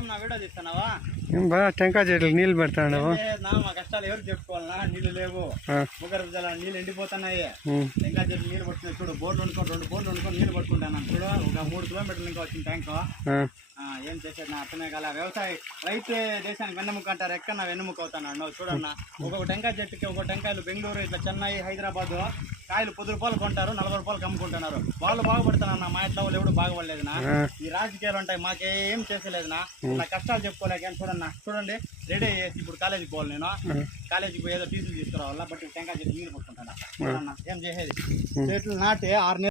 ఏం నా వీడియో తీస్తున్నావా? ఏం బా టెంకాయ చెట్లు నీళ్ళు పెడతావు? మా కష్టాలు ఎవరు చెప్పుకోవాలన్నా? నీళ్లు లేవు, భూగర్భ జలాలు నీళ్ళు ఎండిపోతున్నాయి. టెంకాయ చెట్లు నీళ్ళు పట్టుకున్నాయి చూడు. బోర్లు వండుకొని 2 బోర్లు వండుకొని నీళ్ళు పట్టుకుంటాను చూడు. ఒక 3 కిలోమీటర్లు ఇంకా వచ్చింది ట్యాంకు. ఏం చేసేది నా అర్థమే కాల. వ్యవసాయ రైతే దేశానికి వెన్నెముక అంటారు. ఎక్కడ నా వెన్నెముక అవుతాను చూడన్నా. ఒక్కొక్క టెంకాయ చెట్టుకి ఒక్కొక్క టెంకాయలు బెంగళూరు, ఇట్లా చెన్నై, హైదరాబాద్ కాయలు 10 రూపాయలు కొంటారు, 40 రూపాయలు అమ్ముకుంటున్నారు. వాళ్ళు బాగుపడుతున్నా, మా ఇంట్లో వాళ్ళు ఎవడు బాగుపడలేదునా. ఈ రాజకీయాలు ఉంటాయి, మాకేం చేసేలేదునా. నా కష్టాలు చెప్పుకోలేక చూడండి రెడీ అయ్యేసి ఇప్పుడు కాలేజీకి పోవాలి. నేను కాలేజీకి పోయి ఏదో టీసీలు తీసుకురావాలా, బట్ టెంకాయ చెట్టు నీళ్ళు పట్టుకుంటాను. ఏం చేసేది? చెట్లు నాటి 6 నెలలు